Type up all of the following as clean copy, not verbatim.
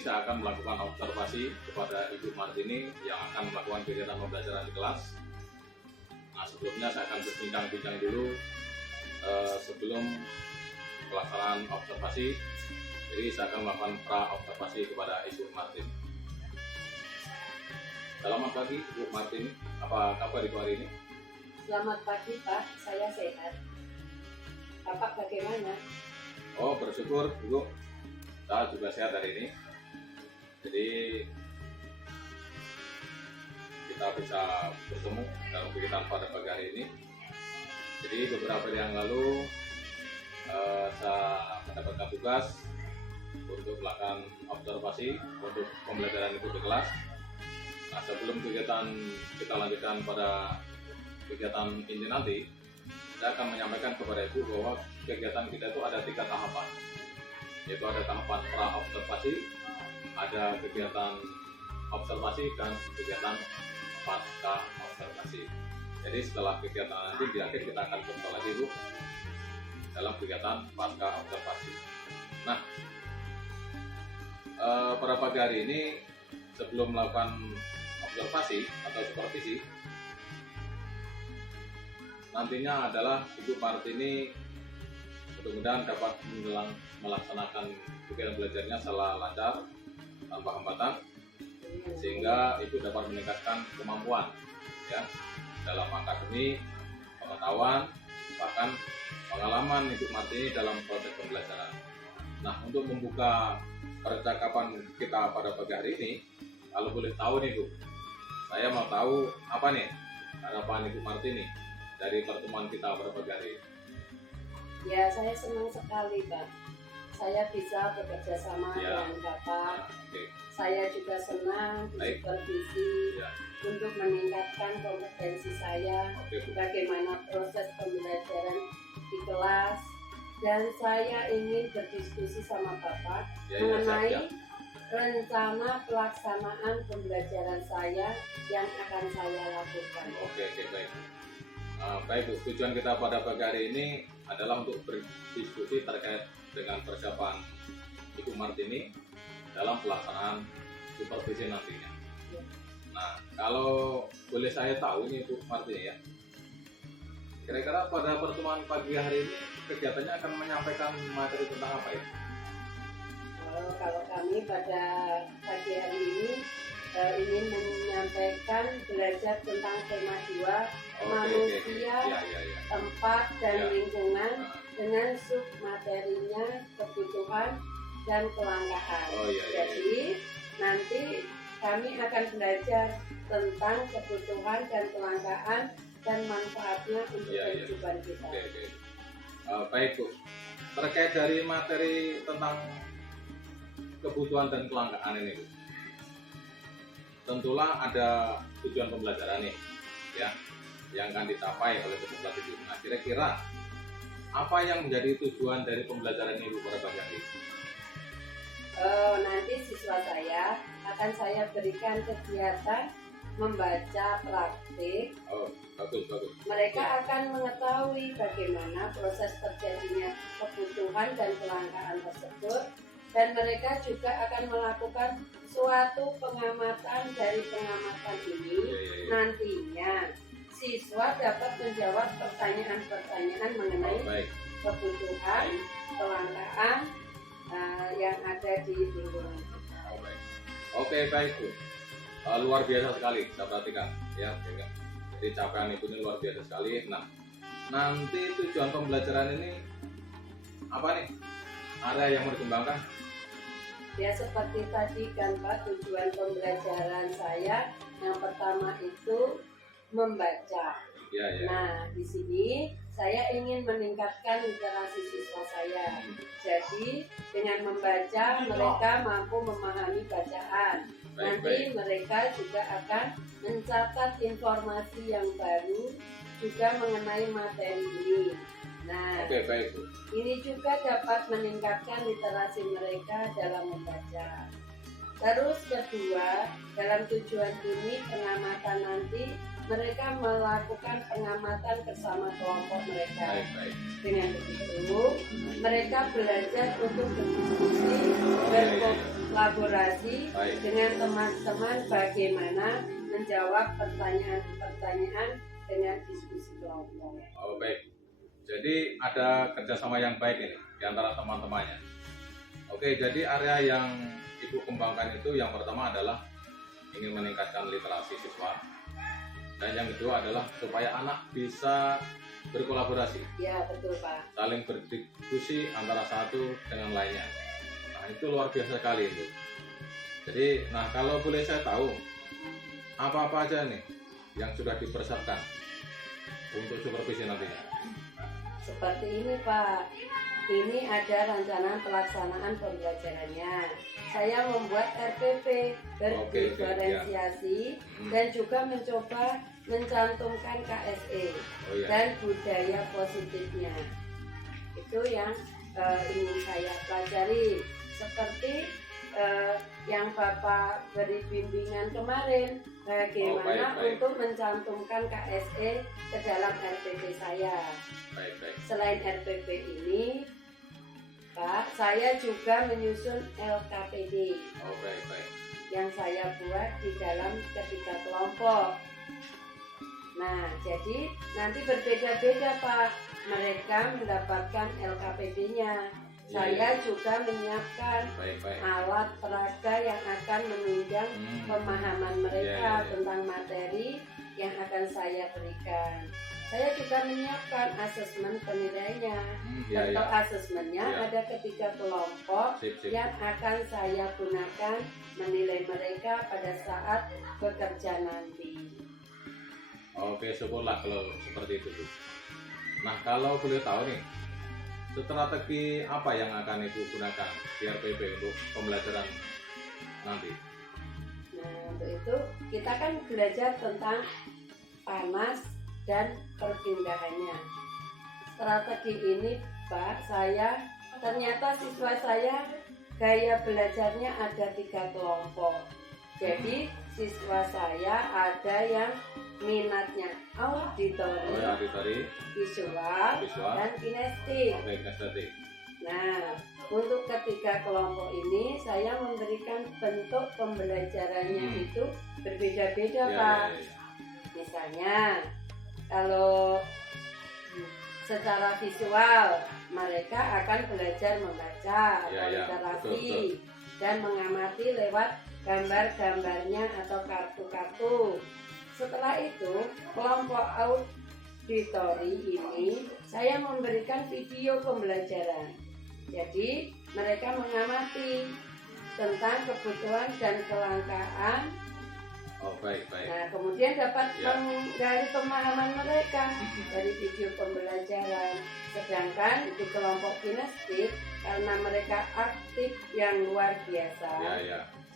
saya akan melakukan observasi kepada Ibu Martini yang akan melakukan kegiatan pembelajaran di kelas. Nah, sebelumnya saya akan berbincang-bincang dulu sebelum pelaksanaan observasi. Jadi saya akan melakukan pra-observasi kepada Ibu Martini. Selamat pagi Ibu Martini, apa kabar Ibu hari ini? Selamat pagi Pak, saya sehat. Bapak bagaimana? Oh, bersyukur Ibu, saya juga sehat hari ini. Jadi kita bisa bertemu dalam kegiatan pada pagi hari ini. Jadi beberapa hari yang lalu saya mendapatkan tugas untuk melakukan observasi untuk pembelajaran Ibu di kelas. Nah, sebelum kegiatan kita lanjutkan pada kegiatan ini nanti, saya akan menyampaikan kepada Ibu bahwa kegiatan kita itu ada 3 tahapan, yaitu ada tahapan pra-observasi, ada kegiatan observasi, dan kegiatan pasca observasi. Jadi setelah kegiatan nanti di akhir kita akan bertemu lagi Bu dalam kegiatan pasca observasi. Nah, pada pagi hari ini sebelum melakukan observasi atau supervisi, nantinya adalah Ibu Martini mudah-mudahan dapat melaksanakan kegiatan belajarnya secara lancar tanpa hambatan, sehingga Ibu dapat meningkatkan kemampuan ya dalam akademik, pengetahuan, bahkan pengalaman Ibu Martini dalam proses pembelajaran. Nah, untuk membuka percakapan kita pada pagi hari ini, kalau boleh tahu nih Bu, saya mau tahu apa nih harapan Ibu Martini dari pertemuan kita pada pagi hari ini. Ya, saya senang sekali Pak. Saya bisa bekerja sama dengan Bapak. Saya juga senang disupervisi untuk meningkatkan kompetensi saya, bagaimana proses pembelajaran di kelas, dan saya ingin berdiskusi sama Bapak mengenai rencana pelaksanaan pembelajaran saya yang akan saya lakukan. Oke, baik. Baik Bu, tujuan kita pada pagi hari ini adalah untuk berdiskusi terkait dengan persiapan Ibu Martini dalam pelaksanaan supervisi nantinya. Nah, kalau boleh saya tahu nih Bu Martini ya, kira-kira pada pertemuan pagi hari ini kegiatannya akan menyampaikan materi tentang apa ya? Kalau kami pada pagi hari ini ingin menyampaikan belajar tentang tema 2, manusia, tempat dan lingkungan, dengan sub materinya kebutuhan dan kelangkaan. Jadi nanti kami akan belajar tentang kebutuhan dan kelangkaan dan manfaatnya untuk kehidupan kita. Baik Bu, terkait dari materi tentang kebutuhan dan kelangkaan ini Bu, tentulah ada tujuan pembelajaran nih ya yang akan dicapai oleh peserta didik. Nah, kira-kira apa yang menjadi tujuan dari pembelajaran ini Bu pada pagi hari ini? Nanti siswa saya akan saya berikan kegiatan membaca praktik. Bagus. Mereka akan mengetahui bagaimana proses terjadinya kebutuhan dan kelangkaan tersebut, dan mereka juga akan melakukan suatu pengamatan. Dari pengamatan ini nantinya siswa dapat menjawab pertanyaan-pertanyaan mengenai kebutuhan, kelangkaan yang ada di lingkungan kita. Oke, baik Bu. Luar biasa sekali, saya perhatikan ya. Jadi capaian Ibu ini luar biasa sekali. Nah, nanti tujuan pembelajaran ini apa nih? Area yang mau dikembangkan? Ya, seperti tadi kan Pak, tujuan pembelajaran saya yang pertama itu membaca. Nah, di sini saya ingin meningkatkan literasi siswa saya. Jadi dengan membaca mereka mampu memahami bacaan. Nanti mereka juga akan mencatat informasi yang baru juga mengenai materi ini. Nah, ini juga dapat meningkatkan literasi mereka dalam membaca. Terus kedua, dalam tujuan ini pengamatan nanti mereka melakukan pengamatan bersama kelompok mereka. Baik. Dengan begitu, mereka belajar untuk berdiskusi, berkolaborasi dengan teman-teman bagaimana menjawab pertanyaan-pertanyaan dengan diskusi kelompok. Oh baik. Jadi ada kerjasama yang baik ini di antara teman-temannya. Oke, jadi area yang Ibu kembangkan itu yang pertama adalah ingin meningkatkan literasi siswa. Dan yang kedua adalah supaya anak bisa berkolaborasi. Ya, betul Pak. Saling berdiskusi antara satu dengan lainnya. Nah, itu luar biasa sekali itu. Jadi, nah kalau boleh saya tahu, apa-apa aja nih yang sudah dipersiapkan untuk supervisi nantinya? Seperti ini Pak. Ini ada rencana pelaksanaan pembelajarannya. Saya membuat RPP berdiferensiasi dan juga mencoba mencantumkan KSE dan budaya positifnya. Itu yang ingin saya pelajari. Seperti yang Bapak beri bimbingan kemarin, bagaimana untuk mencantumkan KSE ke dalam RPP saya. Selain RPP ini, Pak, saya juga menyusun LKPD yang saya buat di dalam ketiga kelompok. Nah, jadi nanti berbeda-beda Pak, mereka mendapatkan LKPD-nya. Saya juga menyiapkan alat peraga yang akan menunjang pemahaman mereka tentang materi yang akan saya berikan. Saya juga menyiapkan asesmen penilaiannya. Untuk asesmennya ada ketiga kelompok yang akan saya gunakan menilai mereka pada saat bekerja nanti. Oke, syukurlah kalau seperti itu Bu. Nah, kalau boleh tahu nih, strategi apa yang akan Ibu gunakan di RPP untuk pembelajaran nanti? Nah, untuk itu kita kan belajar tentang panas dan perpindahannya. Strategi ini Pak, ternyata siswa saya gaya belajarnya ada 3 kelompok. Jadi siswa saya ada yang minatnya auditori, visual, dan kinestetik. Nah, untuk ketiga kelompok ini saya memberikan bentuk pembelajarannya itu berbeda-beda Pak. Misalnya kalau secara visual mereka akan belajar membaca atau literasi dan mengamati lewat gambar-gambarnya atau kartu-kartu. Setelah itu, kelompok auditori ini saya memberikan video pembelajaran. Jadi, mereka mengamati tentang kebutuhan dan kelangkaan. Nah, kemudian dapat menggali pemahaman mereka dari video pembelajaran. Sedangkan di kelompok kinestetik, karena mereka aktif yang luar biasa,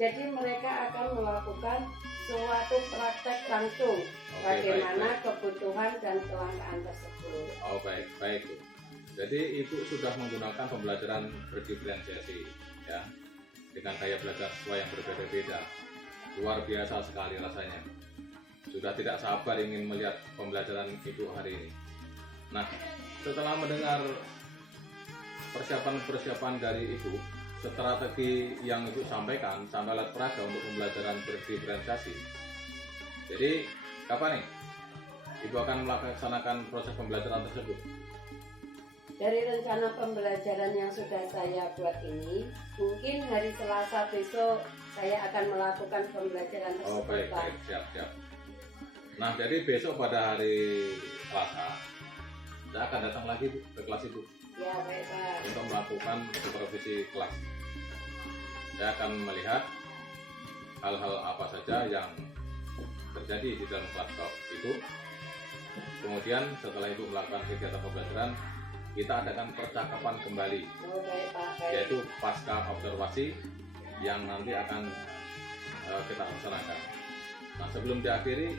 jadi mereka akan melakukan suatu praktek langsung bagaimana kebutuhan dan kelangkaan tersebut. Baik Bu. Jadi Ibu sudah menggunakan pembelajaran berdiferensiasi ya, dengan gaya belajar siswa yang berbeda-beda. Luar biasa sekali rasanya. Sudah tidak sabar ingin melihat pembelajaran Ibu hari ini. Nah, setelah mendengar persiapan-persiapan dari Ibu, strategi yang Ibu sampaikan sampai alat peraga untuk pembelajaran berdiferensiasi. Jadi, kapan nih Ibu akan melaksanakan proses pembelajaran tersebut? Dari rencana pembelajaran yang sudah saya buat ini, mungkin hari Selasa besok saya akan melakukan pembelajaran tersebut. Baik, siap. Nah, jadi besok pada hari Selasa, saya akan datang lagi Bu, ke kelas Ibu. Ya, baik Pak. Untuk melakukan supervisi kelas. Saya akan melihat hal-hal apa saja yang terjadi di dalam kelas Ibu. Kemudian setelah Ibu melakukan kegiatan pembelajaran, kita adakan percakapan kembali, yaitu pasca observasi yang nanti akan kita laksanakan. Nah, sebelum diakhiri,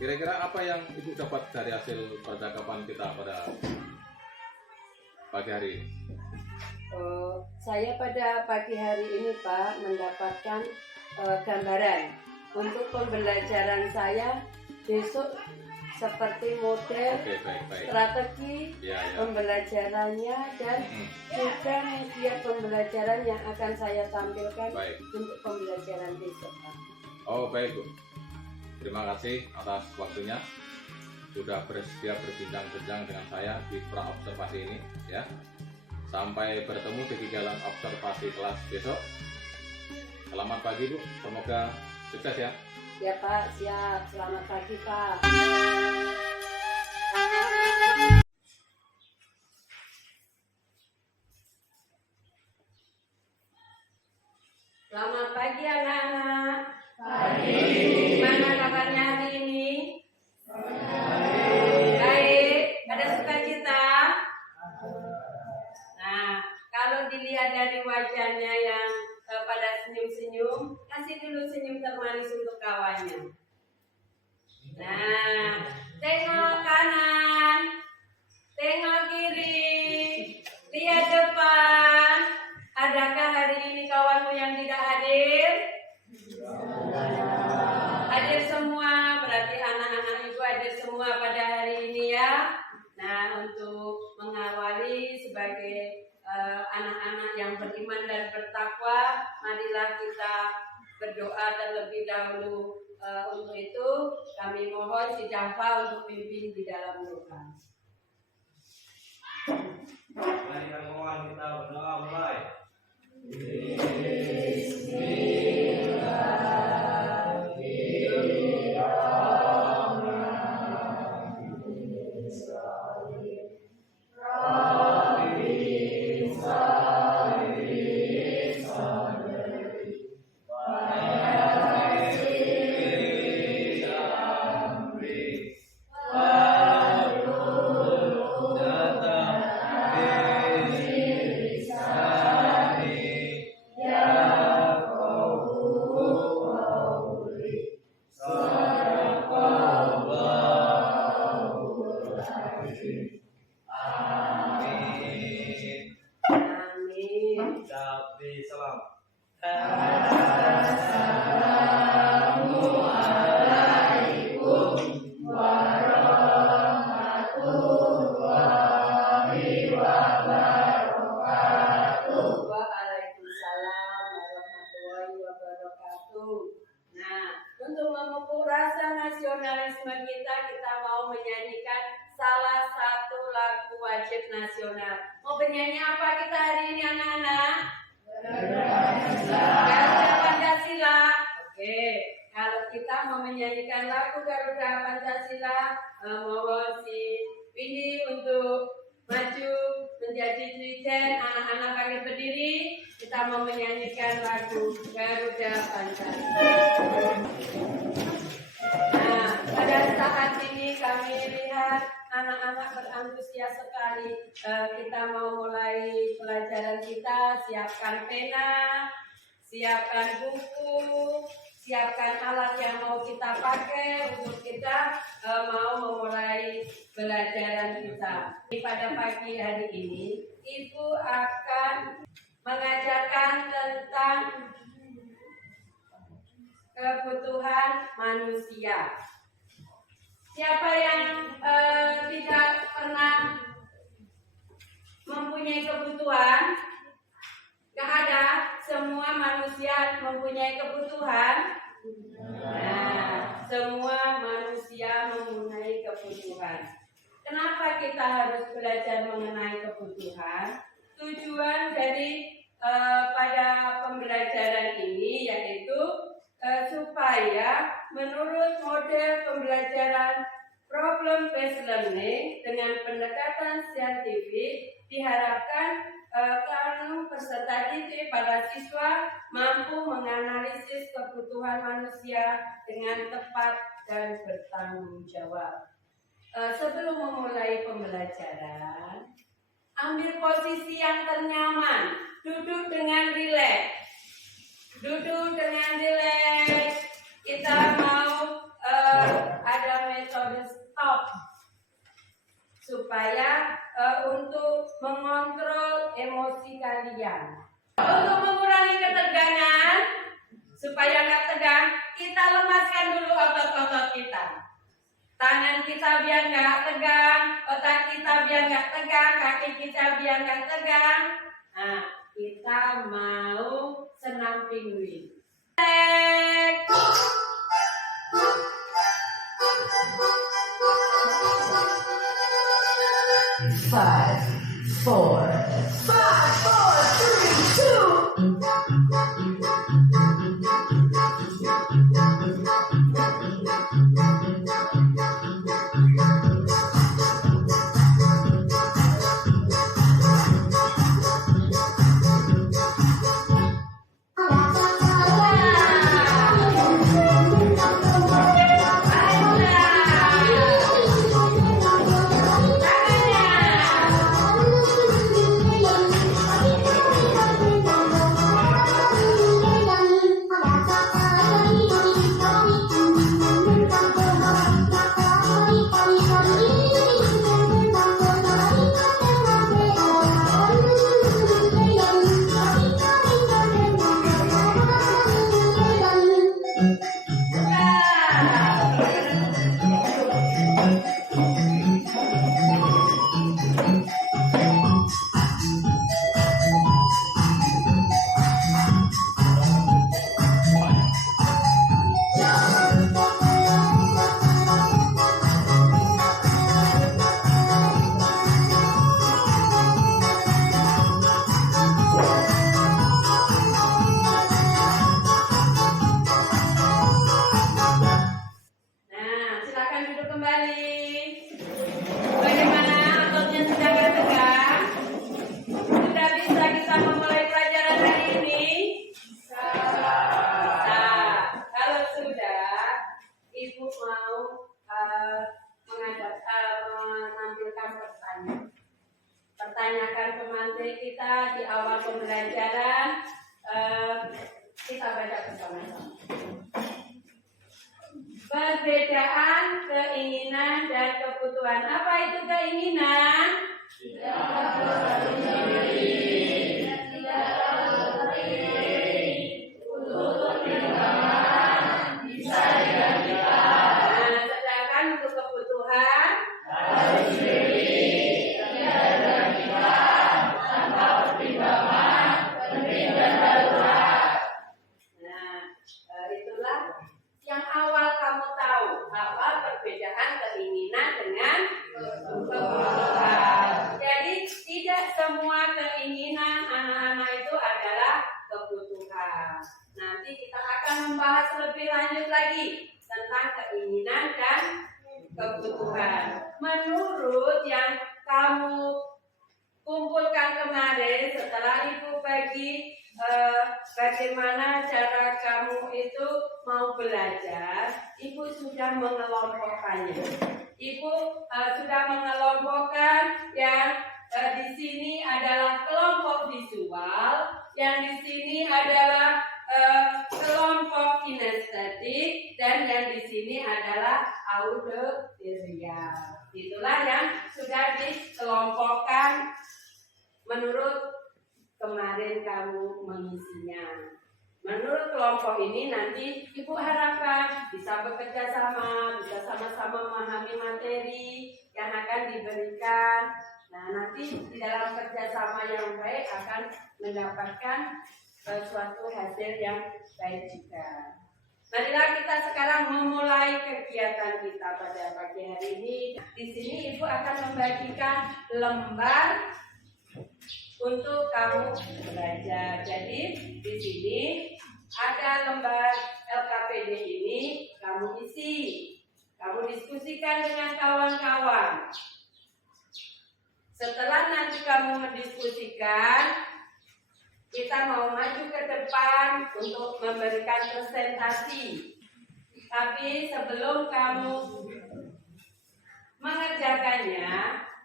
kira-kira apa yang Ibu dapat dari hasil percakapan kita pada pagi hari ini? Saya pada pagi hari ini Pak mendapatkan gambaran untuk pembelajaran saya besok seperti model baik. strategi pembelajarannya dan juga media pembelajaran yang akan saya tampilkan untuk pembelajaran besok. Oh baik Bu, terima kasih atas waktunya sudah bersedia berbincang-bincang dengan saya di pra observasi ini ya. Sampai bertemu di kegiatan observasi kelas besok. Selamat pagi Bu, semoga sukses ya. Ya Pak, siap. Selamat pagi Pak. Selamat pagi anak-anak. Pagi. Gimana kabarnya hari ini? Baik. Ada sukacita? Nah, kalau dilihat dari wajahnya yang pada senyum-senyum, kasih dulu senyum termanis untuk kawannya. Nah, tengok kanan, tengok kiri, lihat depan. Adakah hari ini kawanmu yang tidak hadir? Hadir semua, berarti anak-anak ibu hadir semua pada hari ini ya. Nah, untuk mengawali sebagai anak-anak yang beriman dan bertakwa, marilah kita berdoa terlebih dahulu. Untuk itu kami mohon si Java untuk pimpin di dalam doa. Mari kawan kita berdoa mulai. Nasional. Mau penyanyi apa kita hari ini anak-anak? Pancasila. Oke, kalau kita mau menyanyikan lagu Garuda Pancasila, mohon si Windy untuk maju menjadi dirjen. Anak-anak panggil berdiri. Kita mau menyanyikan lagu Garuda Pancasila. Nah, pada saat ini kami lihat anak-anak berantusias sekali. Kita mau mulai pelajaran kita. Siapkan pena, siapkan buku, siapkan alat yang mau kita pakai untuk kita mau memulai pelajaran kita. Pada pagi hari ini, Ibu akan mengajarkan tentang kebutuhan manusia. Siapa yang tidak pernah mempunyai kebutuhan? Gak ada. Semua manusia mempunyai kebutuhan. Nah, semua manusia mempunyai kebutuhan. Kenapa kita harus belajar mengenai kebutuhan? Tujuan dari pada pembelajaran ini yaitu supaya menurut model pembelajaran problem based learning dengan pendekatan saintifik diharapkan kalau peserta didik para siswa mampu menganalisis kebutuhan manusia dengan tepat dan bertanggung jawab. Sebelum memulai pembelajaran, ambil posisi yang ternyaman, duduk dengan rileks. Duduk dengan rileks. Kita mau ada metode stop supaya untuk mengontrol emosi kalian. Untuk mengurangi ketegangan supaya nggak tegang, kita lemaskan dulu otot-otot kita. Tangan kita biar nggak tegang, otak kita biar nggak tegang, kaki kita biar nggak tegang. Nah, kita mau senam pinguin. Five, four, three, two. Pertanyakan ke materi kita di awal pembelajaran, kita baca bersama-sama. Perbedaan keinginan dan kebutuhan. Apa itu keinginan? Sedangkan untuk kebutuhan itulah yang awal kamu tahu apa perbedaan keinginan dengan kebutuhan. Jadi tidak semua keinginan anak-anak itu adalah kebutuhan. Nanti kita akan membahas lebih lanjut lagi tentang keinginan dan kebutuhan. Menurut yang kamu kumpulkan kemarin setelah Ibu bagi bagaimana cara kamu itu mau belajar, Ibu sudah mengelompokkannya. Ibu sudah mengelompokkan yang di sini adalah kelompok visual, yang di sini adalah kelompok kinestetik, dan yang di sini adalah auditorial. Itulah yang sudah dikelompokkan menurut kemarin kamu mengisinya. Menurut kelompok ini nanti Ibu harapkan bisa bekerja sama, bisa sama-sama memahami materi yang akan diberikan. Nah, nanti di dalam kerjasama yang baik akan mendapatkan suatu hasil yang baik juga. Marilah kita sekarang memulai kegiatan kita pada pagi hari ini. Di sini Ibu akan membagikan lembar untuk kamu belajar. Jadi di sini ada lembar LKPD ini, kamu isi, kamu diskusikan dengan kawan-kawan. Setelah nanti kamu mendiskusikan, kita mau maju ke depan untuk memberikan presentasi. Tapi sebelum kamu mengerjakannya,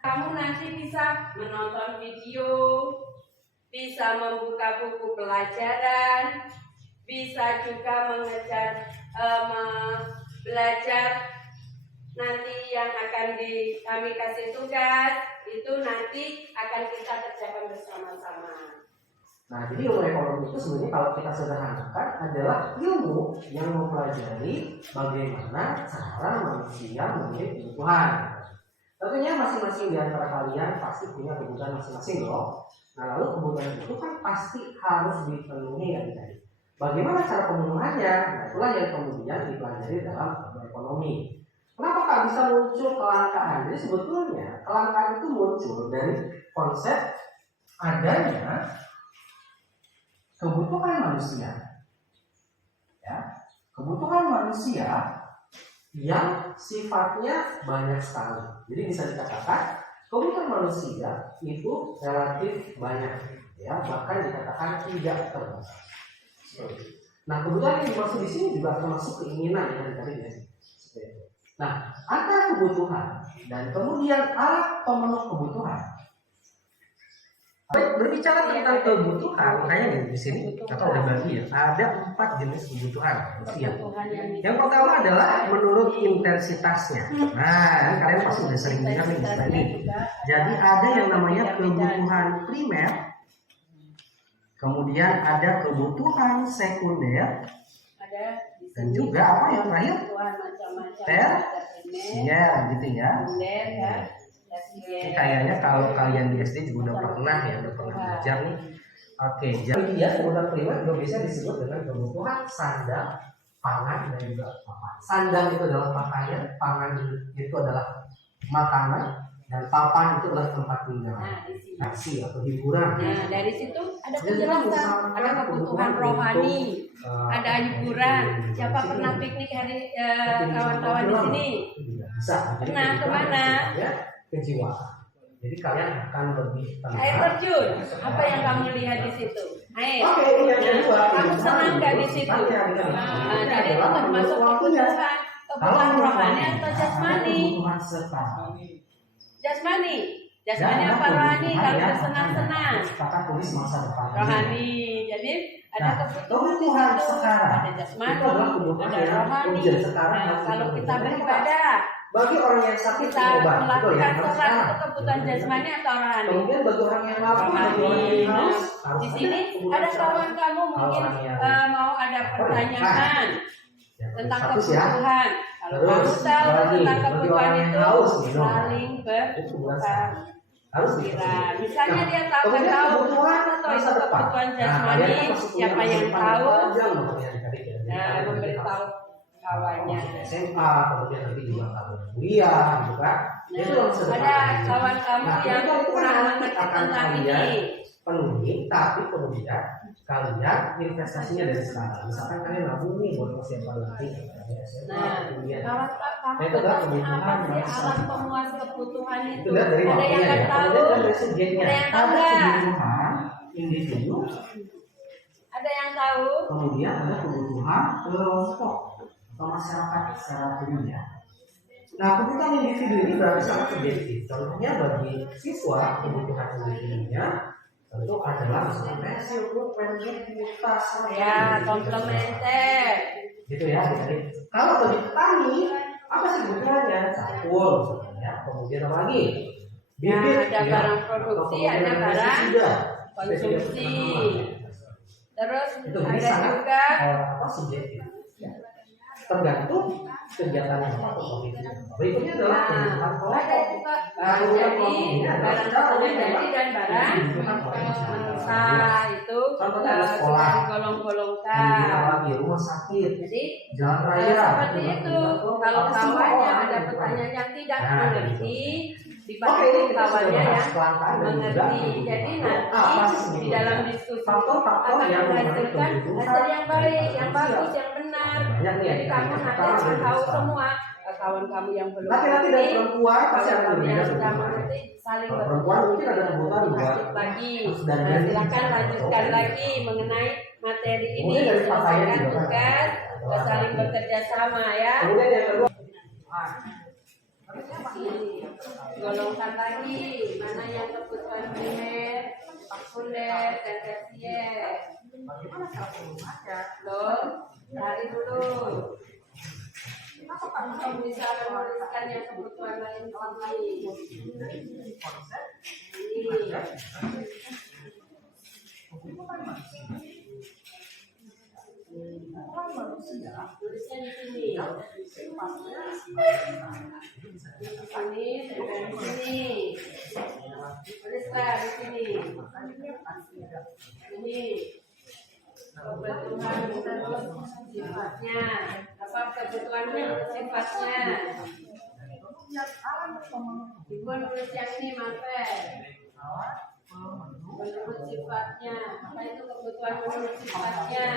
kamu nanti bisa menonton video, bisa membuka buku pelajaran, bisa juga belajar nanti yang akan kami kasih tugas, itu nanti akan kita kerjakan bersama-sama. Nah, jadi ilmu ekonomi itu sebenarnya kalau kita sederhanakan adalah ilmu yang mempelajari bagaimana cara manusia memenuhi kebutuhan. Tentunya masing-masing di antara kalian pasti punya kebutuhan masing-masing loh. Nah, lalu kebutuhan itu kan pasti harus dipenuhi ya tadi. Bagaimana cara pemenuhannya? Nah, itulah yang kemudian dipelajari dalam ilmu ekonomi. Kenapa Kak bisa muncul kelangkaan? Jadi sebetulnya kelangkaan itu muncul dari konsep adanya kebutuhan manusia, ya, kebutuhan manusia yang sifatnya banyak sekali. Jadi bisa dikatakan kebutuhan manusia itu relatif banyak, ya, bahkan dikatakan tidak terbatas. Nah, kebutuhan yang dimaksud di sini juga termasuk keinginan yang tadi ya. Nah, antara kebutuhan dan kemudian alat pemenuh kebutuhan. Berbicara tentang kebutuhan, makanya di sini atau ada bagi ya, ada 4 jenis kebutuhan manusia. Yang pertama adalah menurut intensitasnya. Nah, kalian pasti udah sering dengar nih istilah ini. Jadi ada yang namanya kebutuhan primer, kemudian ada kebutuhan sekunder, dan juga apa yang terakhir? Tersier, gitu ya. Ini kayaknya kalau kalian di SD juga udah pernah belajar nih. Oke, jadi ya kebutuhan primer juga bisa disebut dengan kebutuhan sandang, pangan, dan juga papan. Sandang itu adalah pakaian, pangan itu adalah makanan, dan papan itu adalah tempat tinggal, nasi atau hiburan. Nah, dari situ ada penjelasan, ada kebutuhan rohani, ada hiburan. Siapa pernah piknik hari kawan-kawan di sini? Bisa. Pernah kemana? Kejiwaan. Jadi kalian akan lebih tenang. Air terjun. Apa yang kamu lihat di situ? Air. Oke, ini yang kedua. Kamu senang nggak di situ? Jadi itu termasuk kebutuhan rohani atau jasmani? Jasmani. Jasmani apa rohani? Kalau bersenang-senang. Kata tulis masa depan. Rohani. Jadi ada kebutuhan sekarang. Ada jasmani, ada rohani. Nah, kalau kita beribadah, bagi orang yang sakit kita obat, melakukan sholat itu kebutuhan jasmani atau rohani? Kemudian bagi orang yang mampu, bagi orang yang haus, Di sini ada kawan kamu mungkin mau ada pertanyaan tentang kebutuhan. Kalau kamu tahu tentang kebutuhan itu saling bertukar pikiran. Misalnya dia tahu kebutuhan atau itu kebutuhan jasmani, siapa yang tahu? Nah, memberitahu kawannya. SMA, kemudian nanti juga tahun kuliah, gitu kan? Itu Ada kawan kamu yang kurang mengerti tentang ini. Penuhi, tapi kemudian kalian investasinya dari sekarang. Misalkan kalian nabung nih buat masa depan nanti. Nah, kawan kamu itu adalah apa sih alat pemuas kebutuhan itu? Itu dari Ada yang nggak tahu? dari subjeknya. Ada yang tahu Ada nggak? kebutuhan individu. Ada yang tahu? Kemudian ada kebutuhan kelompok atau masyarakat secara umumnya. Nah, kebutuhan individu ini berarti sangat subjektif. Contohnya bagi siswa kebutuhan individunya tentu adalah misalnya pensil, pulpen, tas, Ya, komplementer. gitu ya. Jadi kalau bagi petani apa sih kebutuhannya? Cakul, ya. Kemudian apa lagi? Bibit, ada barang produksi, ada barang konsumsi. Terus itu ada juga apa subjektif. Tergantung kegiatannya apa. Berikutnya adalah kebutuhan kelompok. ada juga jadi barang jadi dan barang mensa itu sudah digolong-golongkan. Lagi rumah sakit, Jadi jalan raya. seperti itu. Kalau kawannya ada pertanyaan yang tidak mengerti, dibantu kawannya yang mengerti. Jadi nanti di dalam diskusi akan menghasilkan hasil yang baik, yang bagus, yang benar. Jadi kamu nanti akan tahu semua. Kawan kamu yang belum Laki-laki dan perempuan pasti akan kamu yang berbeda. sudah mengerti saling Perempuan mungkin ada kebutuhan juga. lagi. Nah, silakan lanjutkan lagi mengenai materi ini. Kemudian dari pakaian Selesaikan juga kan. tugas, saling bekerja sama ya. Kemudian yang kedua, Golongkan lagi mana yang kebutuhan primer, sekunder, dan tersier. Loh, cari dulu. Kamu bisa menuliskan yang kebutuhan lain sendiri. Tulisnya di sini. Di sini. Tulislah di sini. Ini kebutuhan menurut sifatnya. Apa kebutuhan menurut sifatnya? Ibu nulis yang ini Marvel. Menurut sifatnya. Apa itu kebutuhan menurut sifatnya?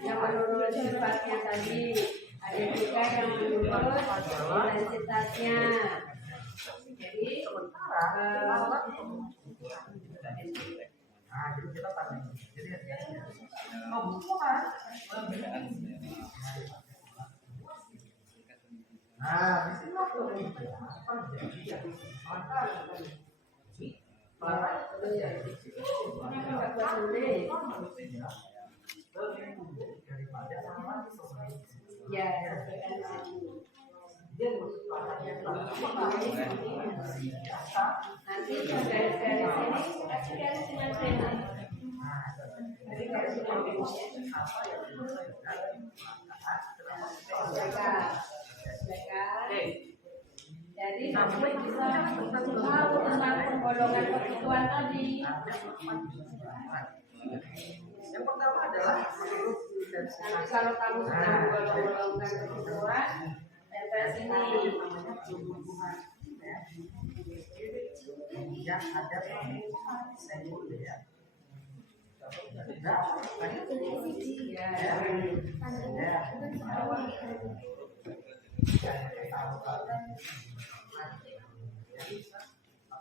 Yang menurut sifatnya tadi, ada juga yang menurut intensitasnya. Jadi ya, nanti garis-garis ini kasih garis dengan pena. Jadi nanti bisa tahu tentang penggolongan kebutuhan tadi. Yang pertama adalah Nanti kalau kamu sudah menggolong-golongkan kebutuhan, tempel sini. yang ada sekunder.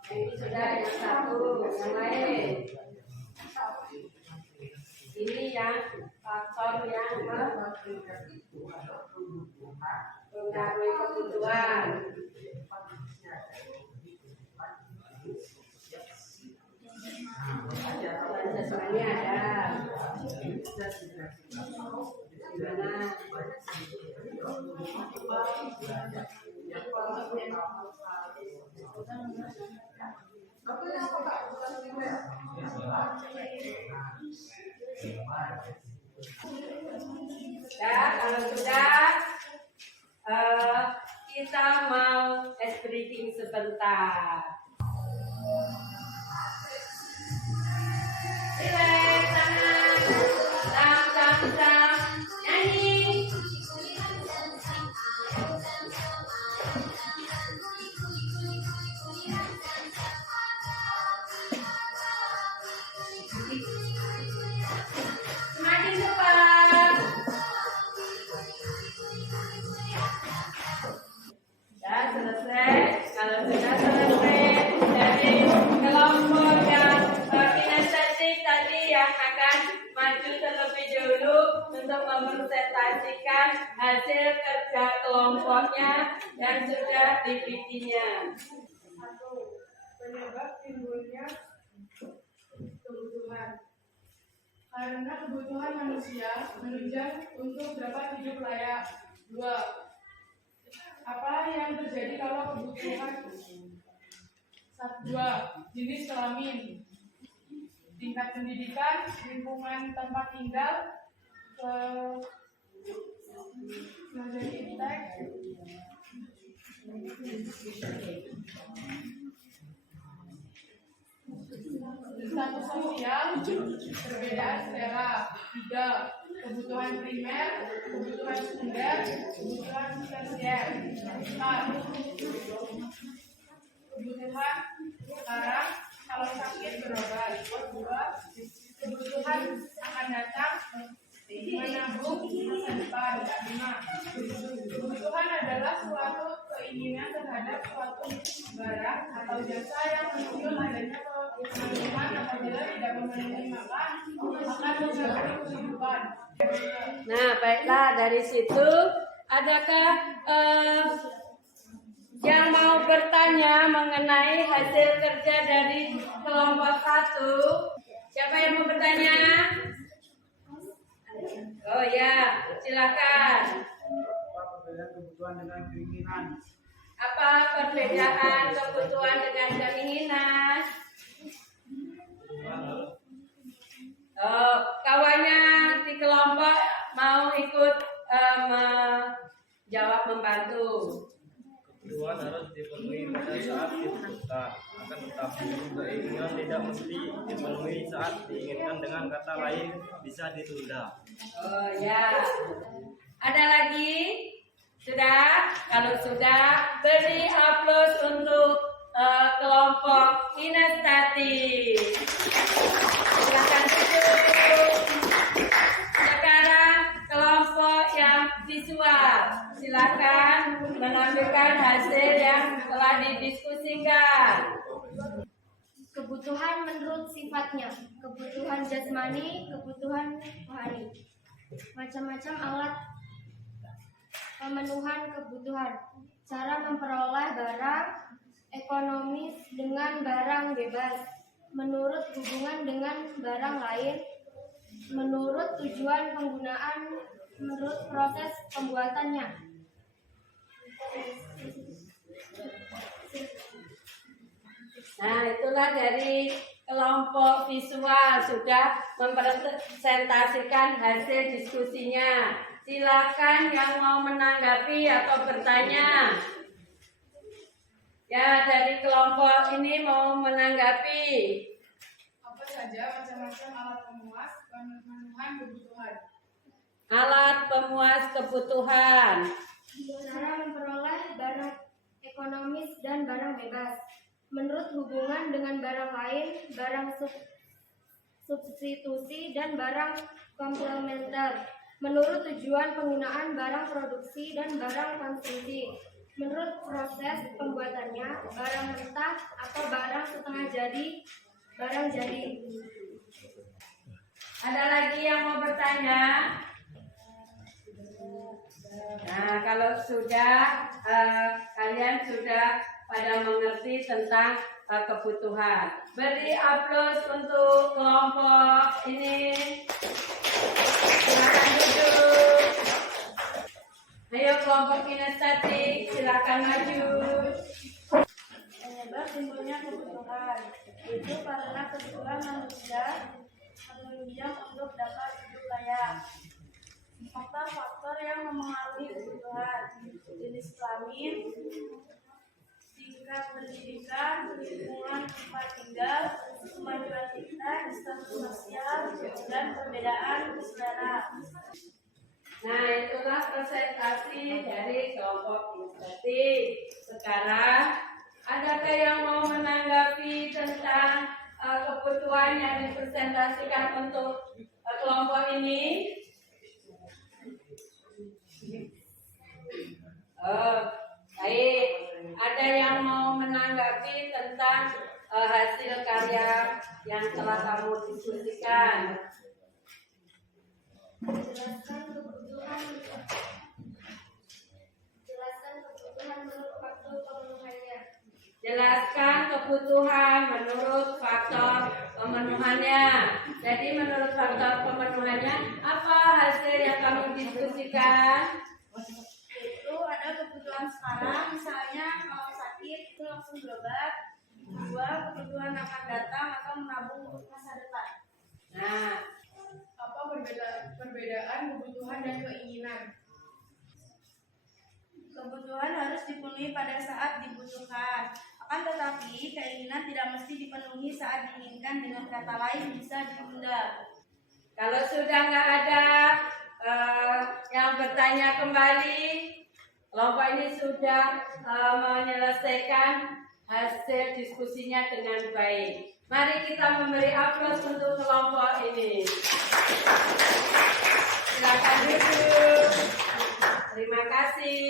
Ini sudah yang satu, yang lain. Ini yang faktor yang mempengaruhi kebutuhan. Semuanya ada. Ya, kalau sudah kita mau ice breathing sebentar. Relax, tangan, nyanyi. Semakin cepat. Sudah selesai. Kalau sudah selesai dari kelompok yang kinestetik tadi yang akan maju terlebih dulu untuk mempresentasikan hasil kerja kelompoknya yang sudah dibikinnya. Satu, penyebab timbulnya kebutuhan. Karena kebutuhan manusia menunjang untuk dapat hidup layak. 2. Apa yang terjadi kalau kebutuhan? 2. Jenis kelamin, tingkat pendidikan, lingkungan tempat tinggal, status sosial, perbedaan selera. 3. Kebutuhan primer, kebutuhan sekunder, kebutuhan tersier. 4. Kebutuhan sekarang, kalau sakit berobat. 2. Kebutuhan akan datang, menabung masa depan. 5. Kebutuhan adalah suatu keinginan terhadap suatu barang atau jasa yang muncul adanya kebutuhan apabila tidak memenuhi maka akan mengganggu kehidupan. Nah, baiklah, dari situ adakah yang mau bertanya mengenai hasil kerja dari kelompok 1? Siapa yang mau bertanya? Oh ya, silakan. Apa perbedaan kebutuhan dengan keinginan? Apa perbedaan kebutuhan dengan keinginan? Kawannya di kelompok mau ikut menjawab membantu. Kebutuhan harus dipenuhi pada saat dibutuhkan. Akan tetapi keinginan tidak mesti dipenuhi saat diinginkan, dengan kata lain bisa ditunda. Oh ya. Ada lagi? Sudah? Kalau sudah, beri aplaus untuk kelompok kinestetik. Silakan duduk. Sekarang kelompok yang visual. Silakan menampilkan hasil yang telah didiskusikan. Kebutuhan menurut sifatnya, kebutuhan jasmani, kebutuhan rohani. Macam-macam alat pemenuhan kebutuhan. Cara memperoleh barang ekonomis dengan barang bebas. Menurut hubungan dengan barang lain. Menurut tujuan penggunaan, menurut proses pembuatannya. Nah, itulah dari kelompok visual sudah mempresentasikan hasil diskusinya. Silakan yang mau menanggapi atau bertanya. Ya, dari kelompok ini mau menanggapi. Apa saja macam-macam alat pemuas pemenuhan kebutuhan? Alat pemuas kebutuhan. Cara memperoleh barang ekonomis dan barang bebas. Menurut hubungan dengan barang lain, barang substitusi, dan barang komplementer. Menurut tujuan penggunaan barang produksi dan barang konsumsi. Menurut proses pembuatannya, barang mentah atau barang setengah jadi, barang jadi. Ada lagi yang mau bertanya? Nah, kalau sudah kalian sudah pada mengerti tentang kebutuhan. Beri aplaus untuk kelompok ini. Silakan duduk. Ayo kelompok kinestetik, silakan maju. Penyebab timbulnya kebutuhan itu karena kebutuhan manusia menunjang untuk dapat hidup layak. Faktor-faktor yang memengaruhi kebutuhan: jenis kelamin, tingkat pendidikan, lingkungan tempat tinggal, kemajuan tingkat, status sosial, dan perbedaan selera. Nah, itulah presentasi dari kelompok kinestetik. Sekarang, adakah yang mau menanggapi tentang kebutuhan yang dipresentasikan untuk kelompok ini? Baik. Ada yang mau menanggapi tentang hasil karya yang telah kamu diskusikan? Jelaskan kebutuhan menurut faktor pemenuhannya. Jelaskan kebutuhan menurut faktor pemenuhannya. Jadi menurut faktor pemenuhannya, apa hasil yang kamu diskusikan? Itu ada kebutuhan sekarang, misalnya kalau sakit itu langsung berobat. Dua, kebutuhan akan datang atau menabung untuk masa depan. Nah, Apa perbedaan kebutuhan dan keinginan? Kebutuhan harus dipenuhi pada saat dibutuhkan. Akan tetapi, keinginan tidak mesti dipenuhi saat diinginkan, dengan kata lain bisa ditunda. kalau sudah nggak ada yang bertanya kembali, kelompok ini sudah menyelesaikan hasil diskusinya dengan baik. Mari kita memberi aplaus untuk kelompok ini. Silakan duduk. Terima kasih.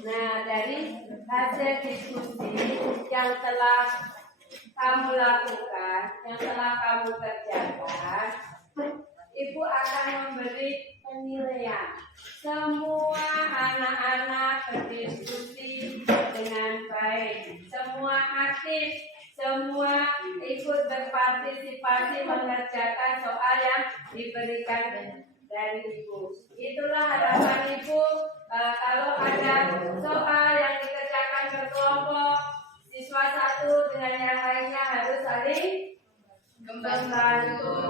Nah, dari hasil diskusi yang telah kamu lakukan, yang telah kamu kerjakan, Ibu akan memberi penilaian. Semua anak-anak berdiskusi dengan baik. Semua aktif, semua ikut berpartisipasi mengerjakan soal yang diberikan dari Ibu. Itulah harapan Ibu, kalau ada soal yang dikerjakan berkelompok, siswa satu dengan yang lainnya harus saling membantu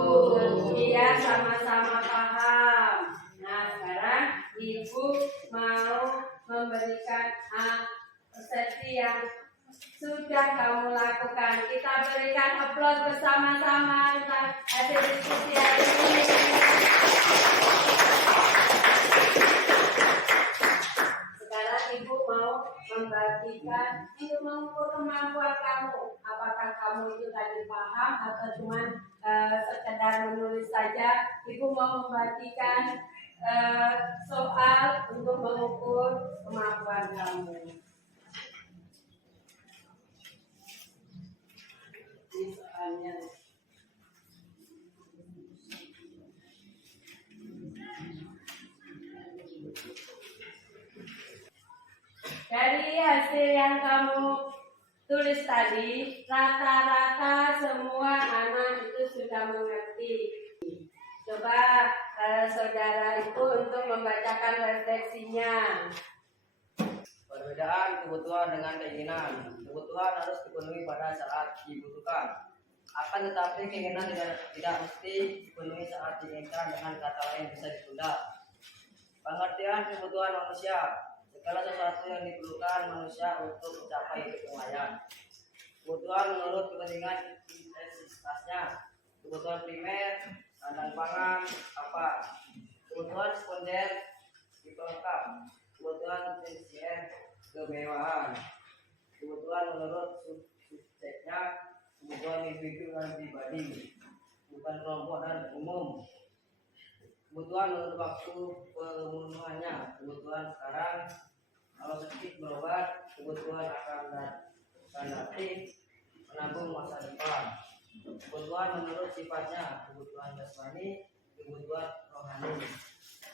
biar sama-sama paham. Nah, sekarang Ibu mau memberikan persepsi yang sudah kamu lakukan. Kita berikan aplaus bersama-sama tentang hasil diskusi hari ini. Sekarang Ibu mau membagikan untuk mengukur kemampuan kamu. Apakah kamu itu tadi paham atau cuma sekedar menulis saja? Ibu mau membagikan soal untuk mengukur kemampuan kamu. Ini soalnya. Dari hasil yang kamu tulis tadi, rata-rata semua anak itu sudah mengerti. Coba saudara itu untuk membacakan refleksinya. Perbedaan kebutuhan dengan keinginan. Kebutuhan harus dipenuhi pada saat dibutuhkan. Akan tetapi keinginan tidak mesti dipenuhi saat diinginkan, dengan kata lain bisa ditunda. Pengertian kebutuhan manusia. Segala sesuatu yang diperlukan manusia untuk mencapai hidup yang layak. Kebutuhan menurut kepentingan intensitasnya. Kebutuhan primer, sandang pangan, apa? Kebutuhan sekunder, dipelengkap. Kebutuhan tersier, kemewahan. Kebutuhan menurut subjeknya. Kebutuhan individu dan pribadi, bukan kelompok dan umum. Kebutuhan menurut waktu pemenuhannya. Kebutuhan sekarang, kalau sakit berobat. Kebutuhan akan datang, menabung masa depan. Kebutuhan menurut sifatnya. Kebutuhan jasmani, kebutuhan rohani.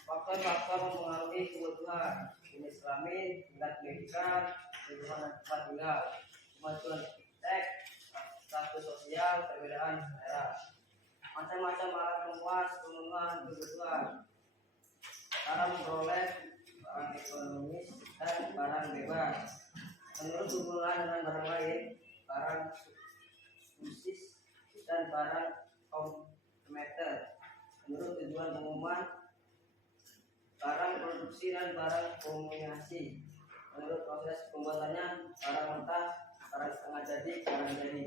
Faktor-faktor mempengaruhi kebutuhan: jenis kelamin, tingkat pendidikan, kebutuhan dan tempat tinggal, kemajuan teks, status sosial, perbedaan daerah. Macam-macam alat pemuas pemenuhan kebutuhan. Cara memperoleh barang ekonomis dan barang bebas. Menurut hubungan dengan barang lain, barang khusus dan barang komplementer. Menurut tujuan pengumuman, barang produksi dan barang kombinasi. Menurut proses pembuatannya, barang mentah, barang setengah jadi, barang jadi.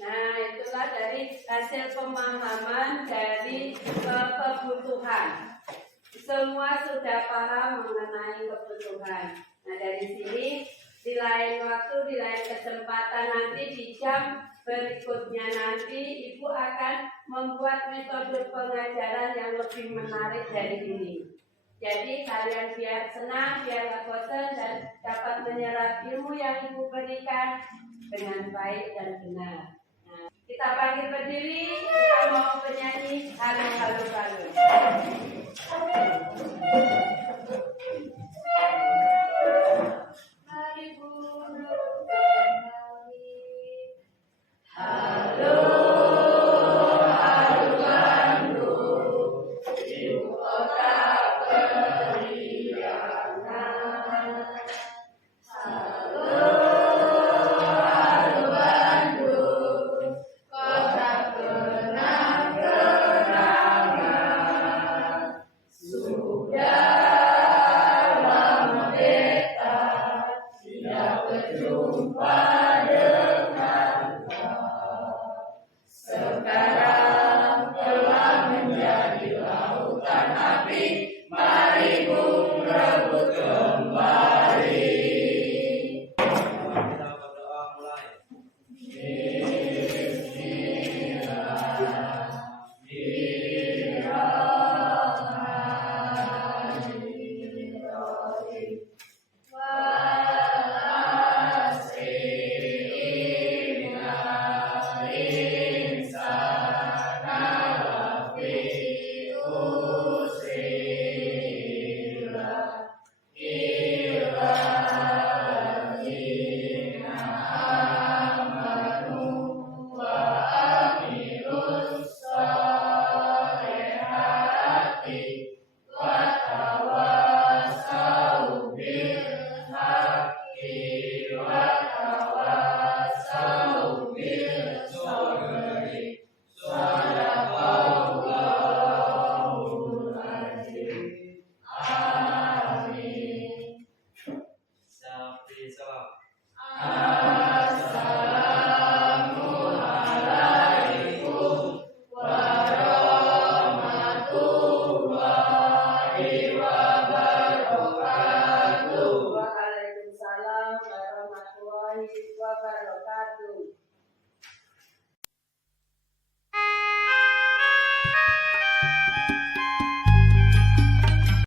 Nah, itulah dari hasil pemahaman dari kebutuhan. Semua sudah paham mengenai kebutuhan. Nah, dari sini di lain waktu, di lain kesempatan nanti di jam berikutnya nanti Ibu akan membuat metode pengajaran yang lebih menarik dari ini. Jadi kalian biar senang, biar gak bosan dan dapat menyerap ilmu yang Ibu berikan dengan baik dan benar. Nah, kita bangkit berdiri, kita mau penyanyi halo halo halo.